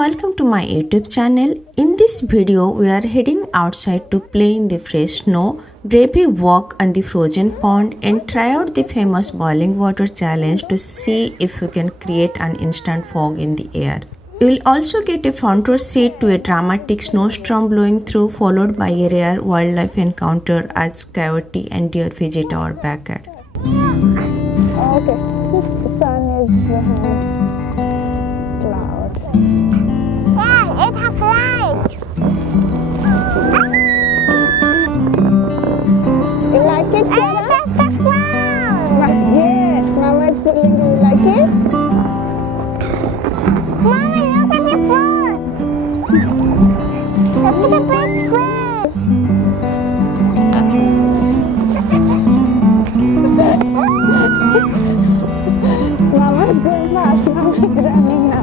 welcome to my YouTube channel. In this video, we are heading outside to play in the fresh snow, bravely walk on the frozen pond and try out the famous boiling water challenge to see if we can create an instant fog in the air. You will also get a front row seat to a dramatic snowstorm blowing through, followed by a rare wildlife encounter as coyote and deer visit our backyard. Okay, the sun is behind cloud. Yeah, it has light. You like it, Sarah? That's the cloud. Yes, Mama is feeling. Do you like it? Mommy, look at the phone. Look at the big square. Mama is going fast. Mama is running now.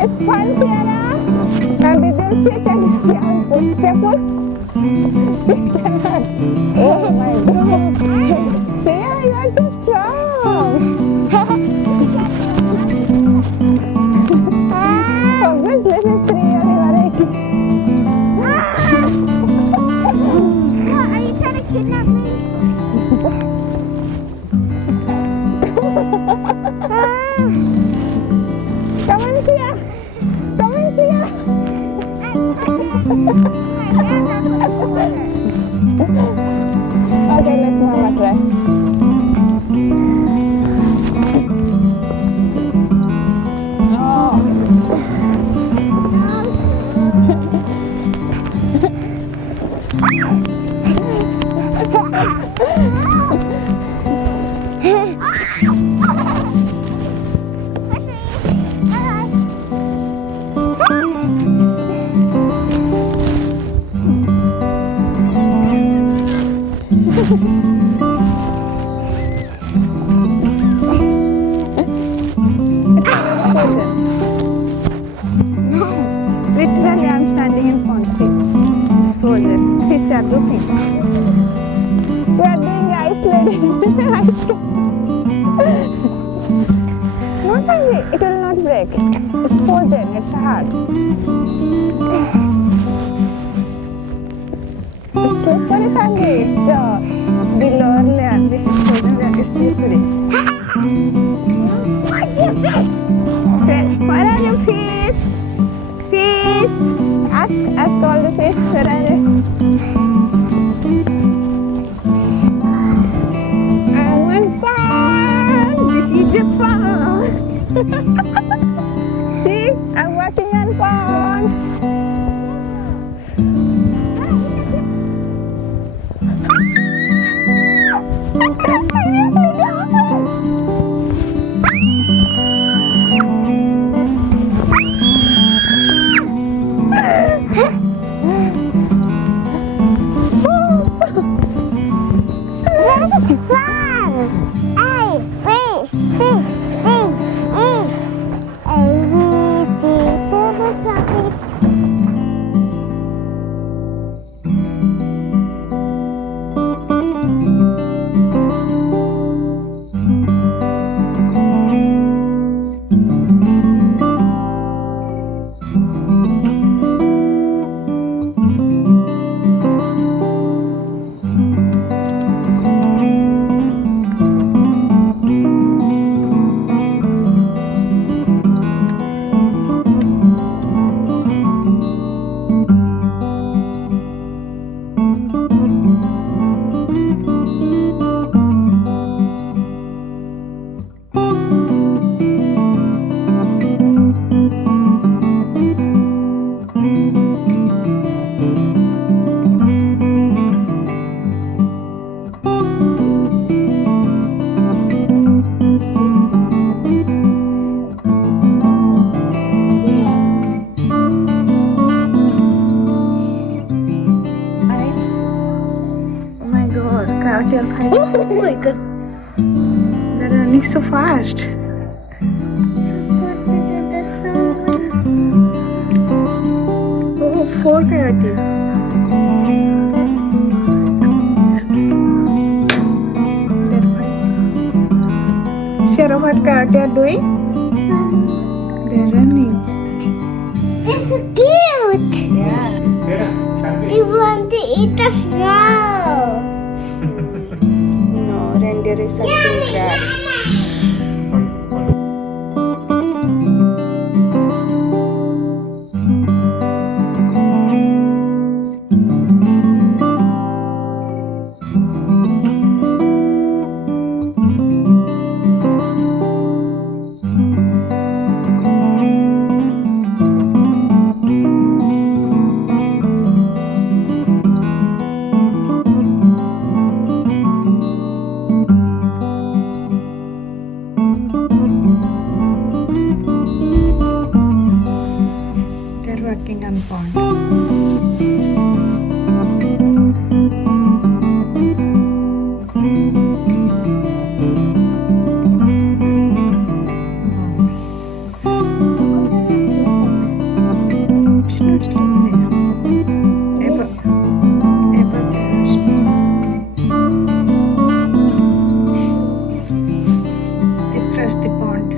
It's fun, Sarah. Now did you see? Can you see how push? You cannot. Oh my God. Sarah, you are so strong. Obviously, this is 3 years already. Are you trying to kidnap me? Come on, Sia. Come on, Sia. Okay, let's Mama try. Literally, I'm standing in front. See, it's frozen. Fish are looking. We are doing ice sledding. No, Sandy, it will not break. It's frozen. It's hard. It's slippery, Sandy. It's the lower layer. This is frozen. That is slippery. Where are you, fish? Fish! Ask all the fish. Where are you? I'm on pond. This is a pond. See, I'm walking on pond. Oh my god. They're running so fast. What is it this time? Oh, 4 coyotes. Coyote are doing? They're running. They're so cute. Yeah. They want to eat the snow. No, reindeer is sucking grass. They're working on pond. It's not slippery. Across the pond.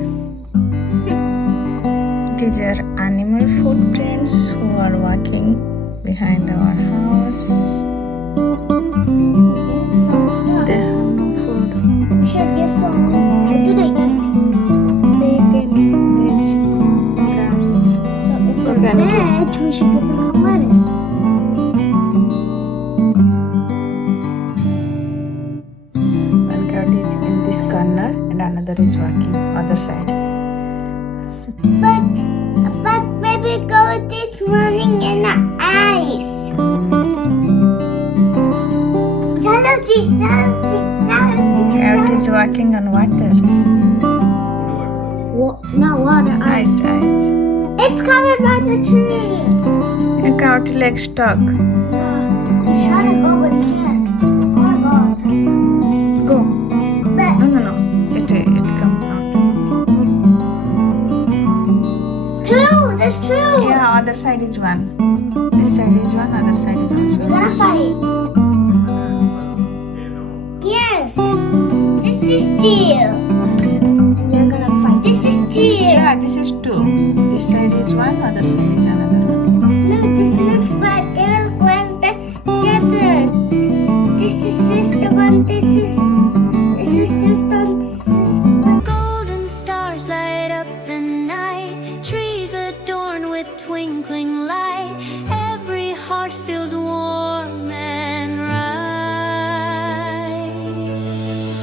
These are animal footprints who are walking behind our house. They have no food. We should give some. What do they eat? They can veg, grass. So if they're Organic. veg, we should give them some lettuce. One coyote is in this corner and another is walking other side. But baby goat is running in the ice. Coyote is walking on water. No water. Ice. It's covered by the tree. A coyote like stuck. He's trying to go, but he can't. Oh my god. Go. But No. It come out. two. There's two. Yeah, other side is one. This side is one, other side is one. We're So gonna fight. Yes. This is two. And they're gonna fight. This is two. yeah, this is two. This side is one, other side is another one. No, this looks flat. They're ones that together. This is sister one. This is sister. This is Golden stars light up the night, trees adorned with twinkling light. Every heart feels warm and right.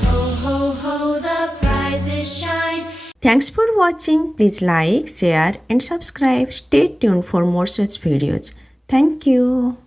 Ho, ho, ho, the prizes shine. Thanks for watching. Please like, share and subscribe. Stay tuned for more such videos. Thank you.